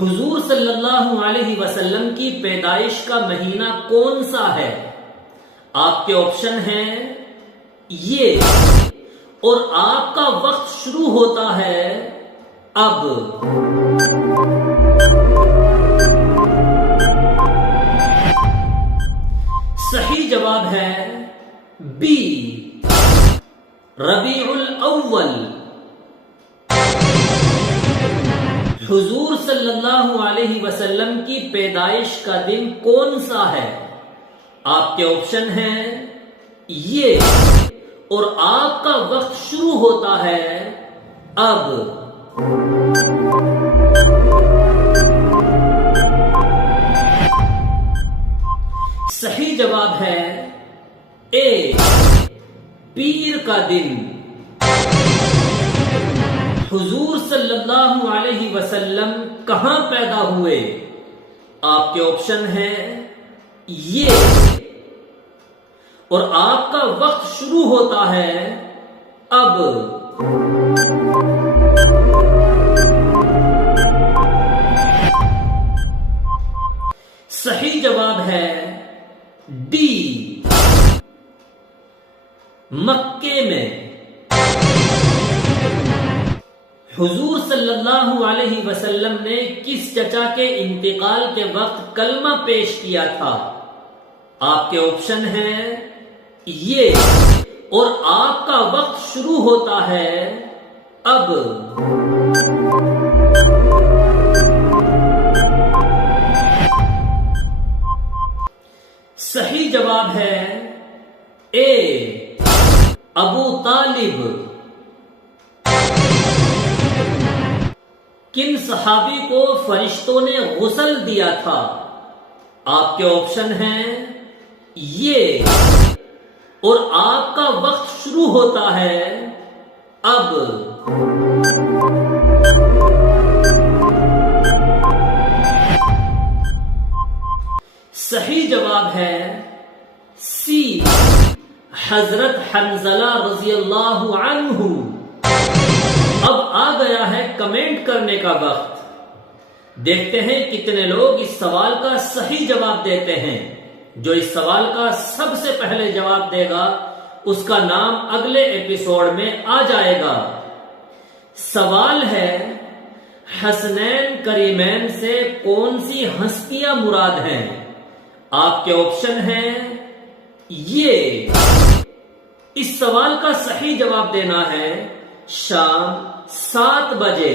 حضور صلی اللہ علیہ وسلم کی پیدائش کا مہینہ کون سا ہے؟ آپ کے آپشن ہیں یہ، اور آپ کا وقت شروع ہوتا ہے اب۔ صحیح جواب ہے بی، ربیع الاول۔ حضور صلی اللہ علیہ وسلم کی پیدائش کا دن کون سا ہے؟ آپ کے آپشن ہیں یہ، اور آپ کا وقت شروع ہوتا ہے اب۔ صحیح جواب ہے اے، پیر کا دن۔ حضور صلی اللہ علیہ وسلم کہاں پیدا ہوئے؟ آپ کے آپشن ہیں یہ، اور آپ کا وقت شروع ہوتا ہے اب۔ صحیح جواب ہے ڈی، مکے میں۔ حضور صلی اللہ علیہ وسلم نے کس چچا کے انتقال کے وقت کلمہ پیش کیا تھا؟ آپ کے آپشن ہیں یہ، اور آپ کا وقت شروع ہوتا ہے اب۔ صحیح جواب ہے اے، ابو طالب۔ کن صحابی کو فرشتوں نے غسل دیا تھا؟ آپ کے آپشن ہیں یہ، اور آپ کا وقت شروع ہوتا ہے اب۔ صحیح جواب ہے سی، حضرت حنظلہ رضی اللہ عنہ۔ اب آ گیا ہے کمنٹ کرنے کا وقت۔ دیکھتے ہیں کتنے لوگ اس سوال کا صحیح جواب دیتے ہیں۔ جو اس سوال کا سب سے پہلے جواب دے گا اس کا نام اگلے ایپیسوڈ میں آ جائے گا۔ سوال ہے، حسنین کریمین سے کون سی ہستیاں مراد ہیں؟ آپ کے آپشن ہیں یہ۔ اس سوال کا صحیح جواب دینا ہے شام 7 بجے۔